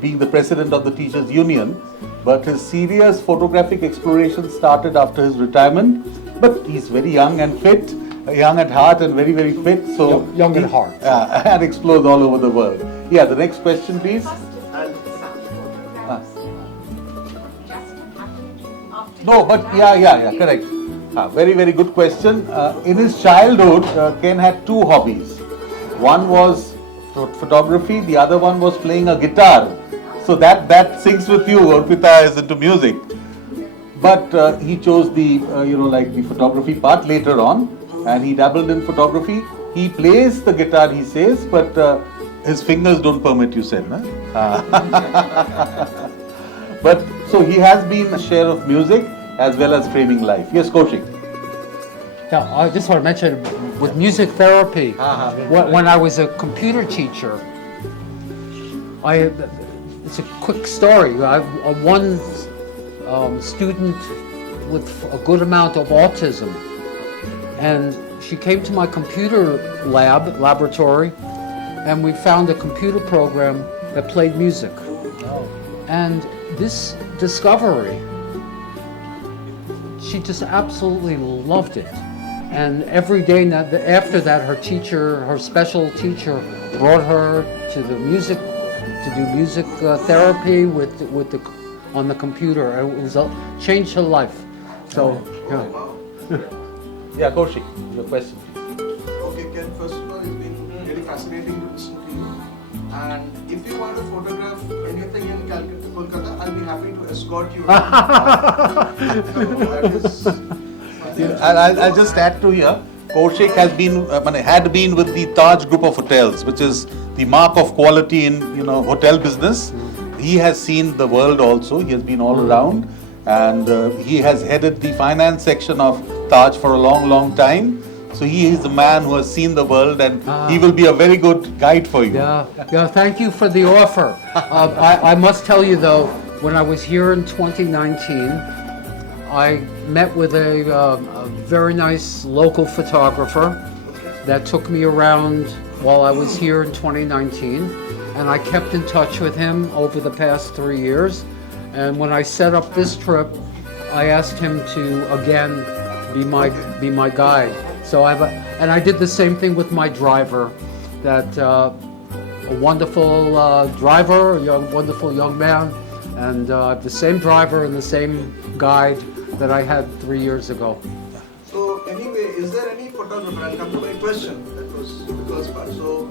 being the president of the Teachers Union. But his serious photographic exploration started after his retirement. But he's very young and fit, young at heart and very, very fit. So young at heart. And explores all over the world. Yeah, the next question, please. No, but yeah, correct. Very, very good question. In his childhood, Ken had two hobbies. One was photography, the other one was playing a guitar. So that syncs with you. Arpita is into music. But he chose the, the photography part later on, and he dabbled in photography. He plays the guitar, he says, but his fingers don't permit, you said, no? But so he has been a share of music as well as framing life. Yes, Kaushik. Yeah, I just want to mention with music therapy, when I was a computer teacher, it's a quick story. One student with a good amount of autism, and she came to my computer laboratory, and we found a computer program that played music. And this discovery, she just absolutely loved it. And every day after that, her special teacher brought her to the music, to do music therapy on the computer. It was changed her life. So, yeah. Yeah, Kaushik, your question, please. Okay, Ken, first of all, it's been really fascinating to listen to you. And if you want to photograph anything in Kolkata, I'll be happy to escort you I'll just add to here. Kaushik had been with the Taj group of hotels, which is the mark of quality in hotel business. He has seen the world also. He has been all around, and he has headed the finance section of Taj for a long, long time. So he is a man who has seen the world, and he will be a very good guide for you. Yeah. Thank you for the offer. I must tell you though, when I was here in 2019, I met with a very nice local photographer that took me around while I was here in 2019, and I kept in touch with him over the past 3 years. And when I set up this trip, I asked him to again be my guide. So and I did the same thing with my driver. that a wonderful driver, wonderful young man, and the same driver and the same guide that I had 3 years ago. So anyway, is there any photographer, I'll come to my question, that was the first part. So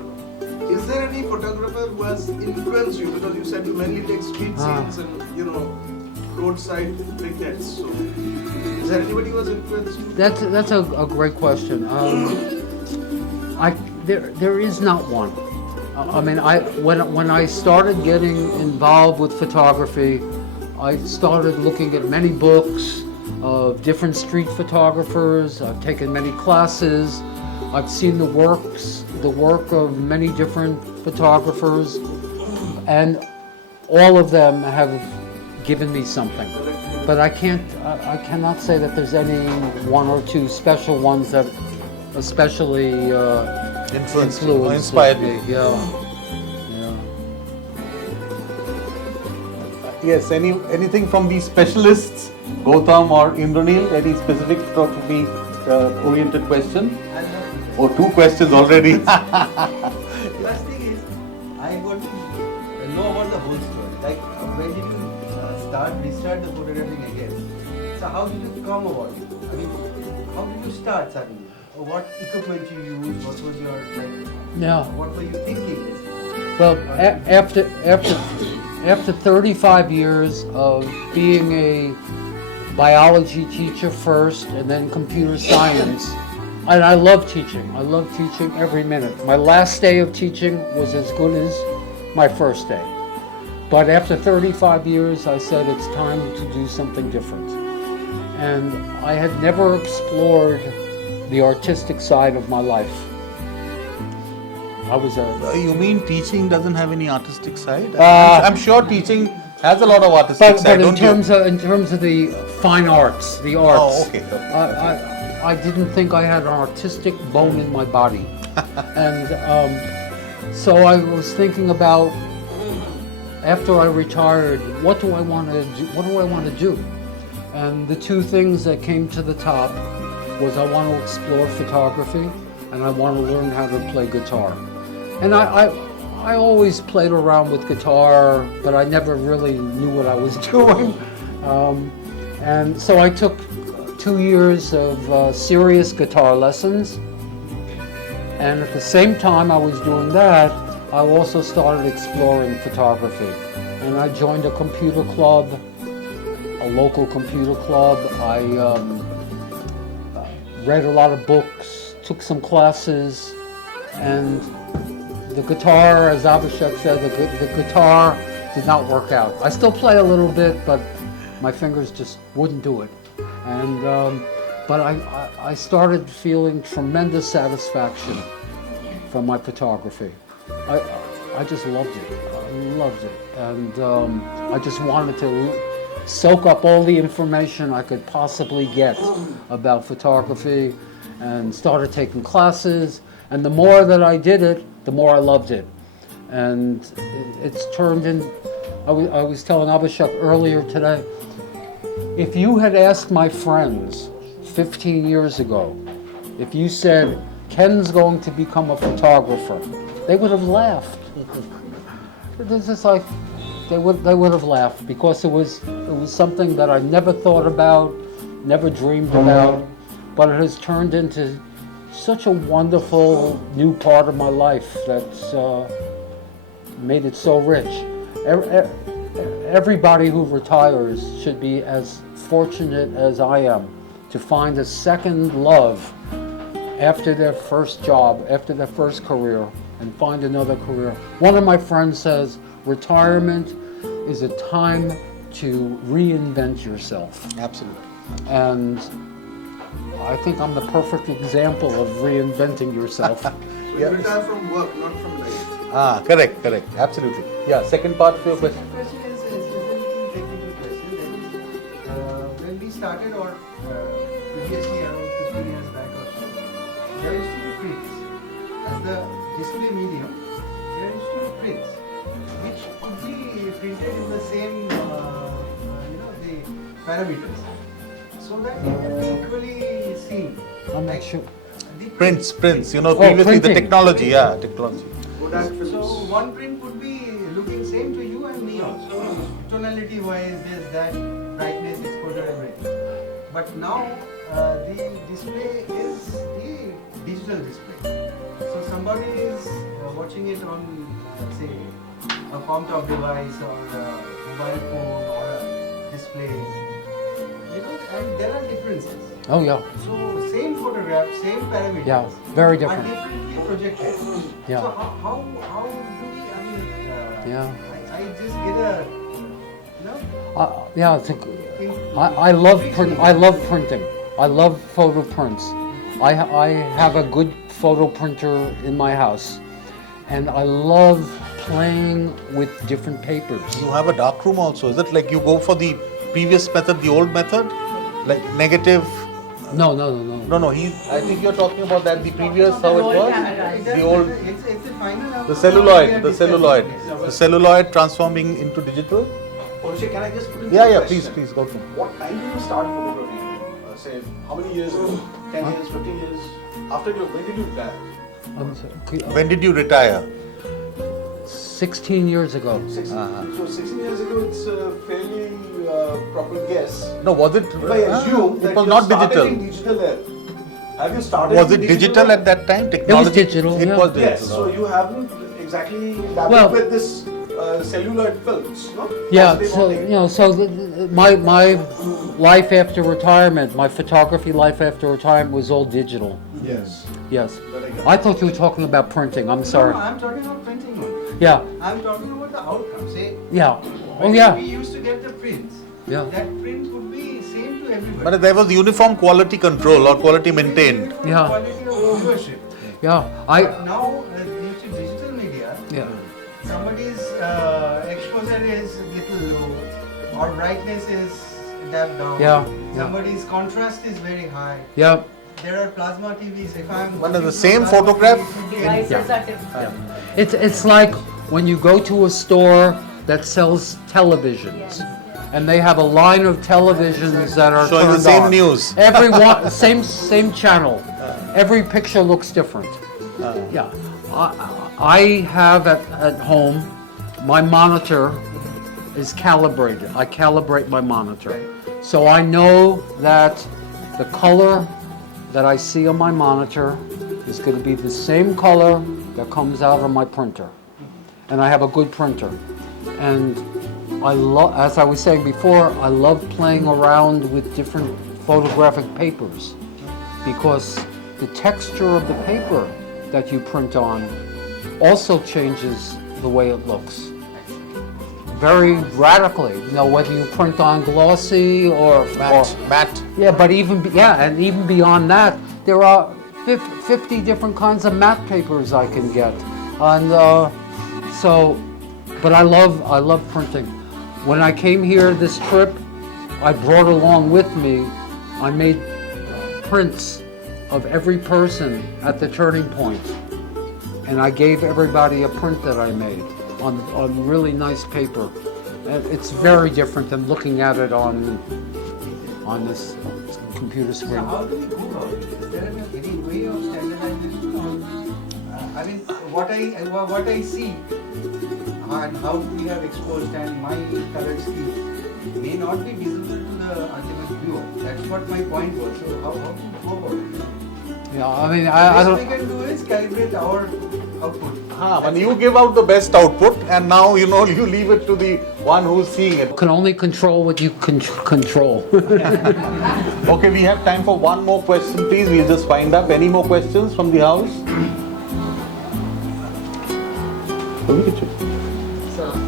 is there any photographer who has influenced you? Because you said you mainly take street scenes and, roadside vignettes. So is there anybody who has influenced you? That's a great question. There is not one. I mean, when I started getting involved with photography, I started looking at many books of different street photographers. I've taken many classes. I've seen the work of many different photographers, and all of them have given me something. But I cannot say that there's any one or two special ones that especially influenced or inspired me. Yeah. Yes, anything from these specialists, Gautam or Indranil, any specific photography oriented question? Or two questions already? First thing is, I want to know about the whole story. Like, when did you restart the photographing again? So how did you come about it? I mean, how did you start suddenly? What equipment you used? What was your, what were you thinking? Well, after 35 years of being a biology teacher first and then computer science, and I love teaching. I love teaching every minute. My last day of teaching was as good as my first day. But after 35 years, I said it's time to do something different. And I had never explored the artistic side of my life. You mean teaching doesn't have any artistic side? I'm sure teaching has a lot of artistic side, but in terms of the fine arts, the arts. Oh, okay. I didn't think I had an artistic bone in my body. And so I was thinking about, after I retired, what do I want to do? And the two things that came to the top was I want to explore photography and I want to learn how to play guitar. And I always played around with guitar, but I never really knew what I was doing. And so I took 2 years of serious guitar lessons. And at the same time I was doing that, I also started exploring photography. And I joined a computer club, a local computer club. I read a lot of books, took some classes, and the guitar, as Abhishek said, the guitar did not work out. I still play a little bit, but my fingers just wouldn't do it. And but I started feeling tremendous satisfaction from my photography. I just loved it. I loved it, and I just wanted to soak up all the information I could possibly get about photography, and started taking classes. And the more that I did it, the more I loved it. And it's turned in, I was telling Abhishek earlier today, if you had asked my friends 15 years ago, if you said, Ken's going to become a photographer, they would have laughed. It's just like, they would have laughed, because it was something that I never thought about, never dreamed about, but it has turned into such a wonderful new part of my life that's made it so rich. Everybody who retires should be as fortunate as I am to find a second love after their first job, after their first career, and find another career. One of my friends says, retirement is a time to reinvent yourself. Absolutely. And I think I'm the perfect example of reinventing yourself. So you retire from work, not from life. Correct, absolutely. Yeah, second part of your question. The question is a little technical question. That is, when we started, or previously around 15 years back or so, there used to be prints. As the display medium, there used to be prints, which could be printed in the same, the parameters, so that it can be equally seen. I'm not sure. Prints. You know, previously the printing. technology, technology. Kodak films. So one print would be looking same to you and me also. Tonality wise, this, that, brightness, exposure, everything. But now the display is the digital display. So somebody is watching it on say a palm-top device or a mobile phone or a display. You know, and there are differences. Oh yeah, So same photograph, same parameters. yeah, very Are different. differently projected. Yeah. So how do we? I mean, Yeah. I just get a Yeah, I love print. I love printing. I love photo prints. I have a good photo printer in my house, and I love playing with different papers. You have a dark room also. Is it like you go for the previous method, the old method, like negative? No. No. I think you're talking about that. The previous how it Old was. cameras. The old, It's a final. the celluloid transforming into digital. Abhishek, can I just put in Yeah, a please, question? go through. What time did you start photography? Say, how many years ago? 10 years, 15 years? When did you retire? When did you retire? 16 years ago. 16. So 16 years ago, it's a fairly proper guess. No, was it? If I assume that it was you not started digital. in digital era, have you started Was in it digital at that time? Technology? digital, It yeah. was digital. Yes, so you haven't exactly dabbled Well- with this celluloid films, no? Yeah, Positive so only. my life after retirement, my photography life after retirement was all digital. Yes. Yes. I thought you were talking about printing. I'm sorry. No, I'm talking about printing only. Yeah, I'm talking about the outcome. Say, yeah. Oh when yeah, we used to get the prints. Yeah. That print would be same to everybody. But there was uniform quality control or quality maintained. Yeah. Quality of viewership. yeah. But now, due to digital media, Yeah. somebody's exposure is little low or brightness is dapped down. Yeah, yeah. Somebody's contrast is very high. Yeah. There are plasma TVs. If I'm But the watching same plasma photograph TV, Devices Yeah. are different. It's like when you go to a store that sells televisions. Yes. And they have a line of televisions that are Showing the turned same on. news. Every one, same channel. Every picture looks different. Yeah, I have at home my monitor is calibrated. I calibrate my monitor, so I know that the color that I see on my monitor is going to be the same color that comes out on my printer, and I have a good printer, and I love, as I was saying before, I love playing around with different photographic papers because the texture of the paper that you print on also changes the way it looks. Very radically, whether you print on glossy or matte. yeah, but even beyond that, there are 50 different kinds of matte papers I can get, and but I love printing. When I came here this trip, I brought along with me, I made prints of every person at the turning point, and I gave everybody a print that I made on really nice paper. And it's very different than looking at it on this computer So screen. how do we go about it? Is there any way of standardization? I mean, what I see and how we have exposed and my colored scheme may not be visible to the ultimate viewer. That's what my point was. So how do we go about it? Yeah, I mean, I Best don't. we can do is calibrate our output. When you give out the best output, and now you leave it to the one who's seeing it. Can only control what you can control. Okay, we have time for one more question, please. We'll just wind up. Any more questions from the house?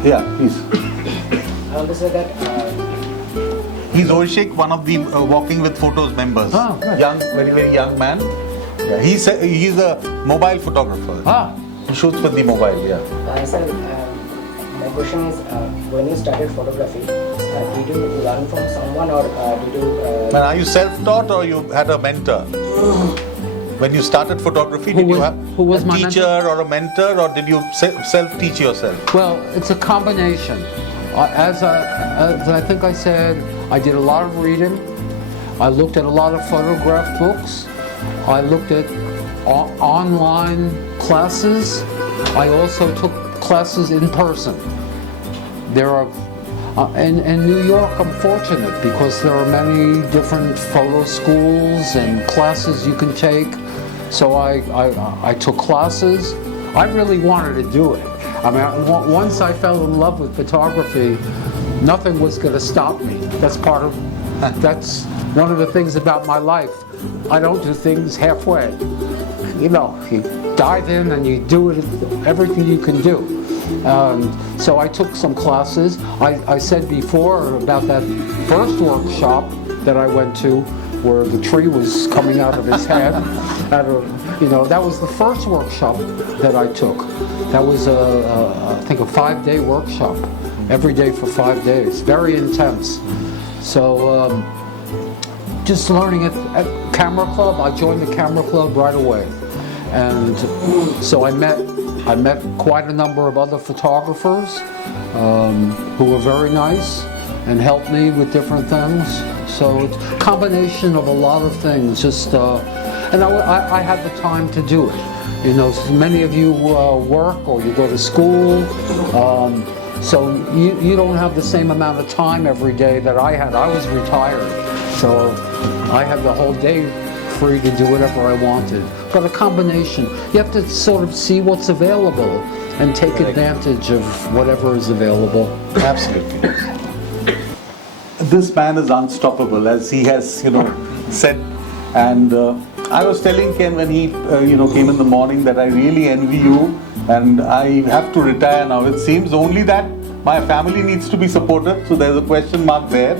Yeah, please. I want to say that He's Abhishek, one of the Walking with Photos members. Oh, good. Young, very, very young man. Yeah, he's a mobile photographer. He shoots with the mobile, yeah. sir, my question is, when you started photography, did you learn from someone or did you? Man, are you self-taught or you had a mentor? When you started photography, did you have who was a my teacher mentor? or a mentor, or did you self-teach yourself? Well, it's a combination. As I think I said, I did a lot of reading. I looked at a lot of photograph books. I looked at online classes. I also took classes in person. There are, in New York, I'm fortunate because there are many different photo schools and classes you can take. So I took classes. I really wanted to do it. I mean, once I fell in love with photography, nothing was going to stop me. That's one of the things about my life. I don't do things halfway. You know, you dive in and you do it, everything you can do. So I took some classes. I said before about that first workshop that I went to where the tree was coming out of his head. That was the first workshop that I took. That was, I think, a 5-day workshop, every day for 5 days, very intense. So just learning at Camera Club, I joined the Camera Club right away. And so I met quite a number of other photographers who were very nice and helped me with different things. So it's a combination of a lot of things. And I had the time to do it. You know, so many of you work or you go to school, so you don't have the same amount of time every day that I had. I was retired, so I had the whole day free to do whatever I wanted. But a combination. You have to sort of see what's available and take advantage of whatever is available. Absolutely. This man is unstoppable, as he has, said. And I was telling Ken when he, came in the morning that I really envy you, and I have to retire now. It seems only that my family needs to be supported, so there's a question mark there.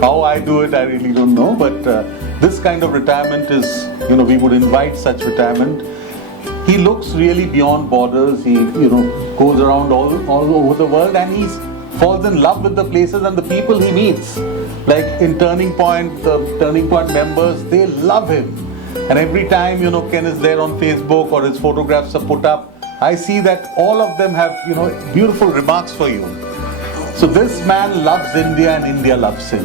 How I do it, I really don't know. But this kind of retirement is, we would invite such retirement. He looks really beyond borders. He, goes around all over the world, and he falls in love with the places and the people he meets. Like in Turning Point, the Turning Point members, they love him. And every time, Ken is there on Facebook or his photographs are put up, I see that all of them have, beautiful remarks for you. So this man loves India and India loves him.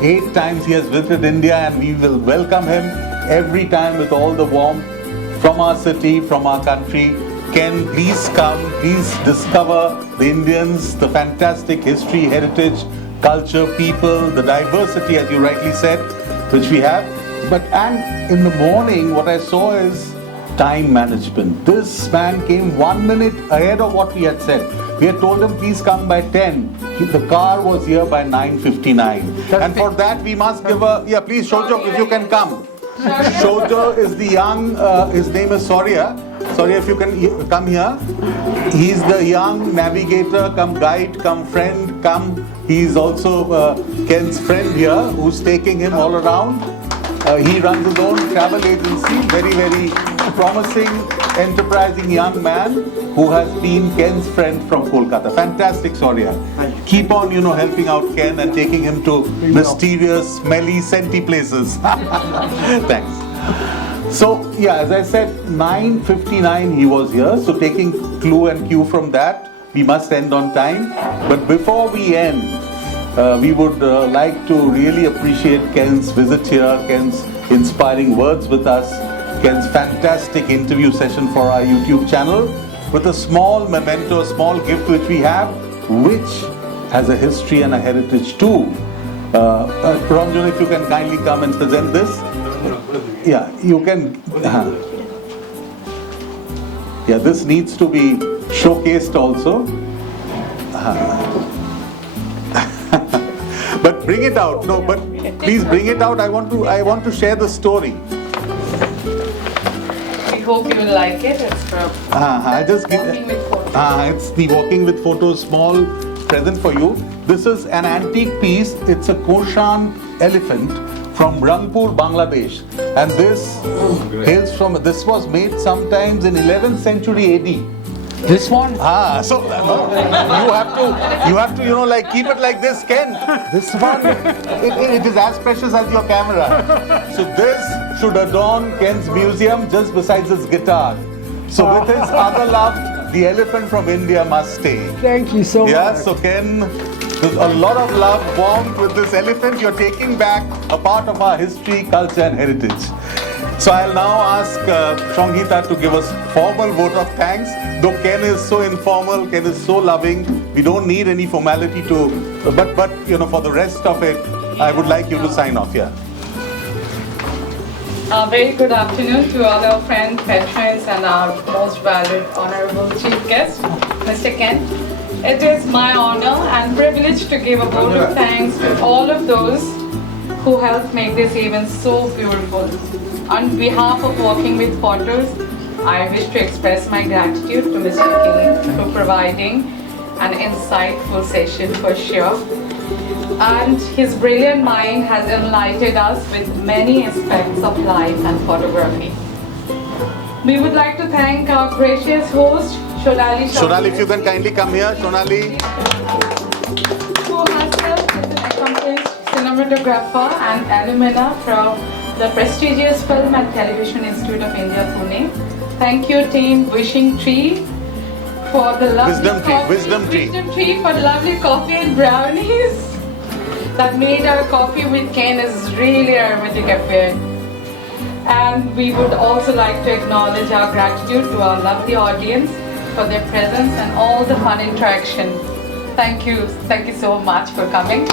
8 times he has visited India, and we will welcome him every time with all the warmth from our city, from our country. Ken, please come, please discover the Indians, the fantastic history, heritage, culture, people, the diversity, as you rightly said, which we have. And in the morning, what I saw is time management. This man came 1 minute ahead of what we had said. We had told him, please come by 10. The car was here by 9:59. And for that, we must give a, please, Shojo, if you can come. Shojo is the young, his name is Surya. Surya, if you can come here. He's the young navigator, come guide, come friend, come. He's also Ken's friend here, who's taking him all around. He runs his own travel agency, very, very promising, enterprising young man who has been Ken's friend from Kolkata. Fantastic, Surya. Keep on, helping out Ken and taking him to mysterious, smelly, scenty places. Thanks. So, as I said, 9:59 he was here. So taking clue and cue from that, we must end on time. But before we end, we would like to really appreciate Ken's visit here, Ken's inspiring words with us, Ken's fantastic interview session for our YouTube channel, with a small memento, a small gift which we have, which has a history and a heritage too. Ramjan, if you can kindly come and present this. Yeah, you can. This needs to be showcased also. But bring it out. No, but please bring it out. I want to share the story. We hope you will like it. It's from I just give. Walking with Photos. It's the Walking with Photos small present for you. This is an antique piece. It's a Koshan elephant from Rangpur, Bangladesh, and this hails from. This was made sometimes in 11th century AD. This one? So you have to, keep it like this, Ken. This one, it is as precious as your camera. So this should adorn Ken's museum just besides his guitar. So with his other love, the elephant from India must stay. Thank you so much. Yeah, so Ken, there's a lot of love, warmth with this elephant. You're taking back a part of our history, culture and heritage. So I'll now ask Shongita to give us formal vote of thanks. Though Ken is so informal, Ken is so loving, we don't need any formality to, but you know, for the rest of it, I would like you to sign off, yeah. Very good afternoon to all our friends, patrons, and our most valued honorable chief guest, Mr. Ken. It is my honor and privilege to give a vote of thanks to all of those who helped make this event so beautiful. On behalf of Working with Photos, I wish to express my gratitude to Mr. Ken for providing an insightful session for sure. And his brilliant mind has enlightened us with many aspects of life and photography. We would like to thank our gracious host, Shonali. Shonali, if you can kindly come here, Shonali. Who herself is an accomplished cinematographer and alumna from the prestigious Film and Television Institute of India, Pune. Thank you, team Wishing Tree, for the lovely Wisdom Tree for the lovely coffee and brownies that made our coffee with Ken is really aromatic affair. And we would also like to acknowledge our gratitude to our lovely audience for their presence and all the fun interaction. Thank you so much for coming.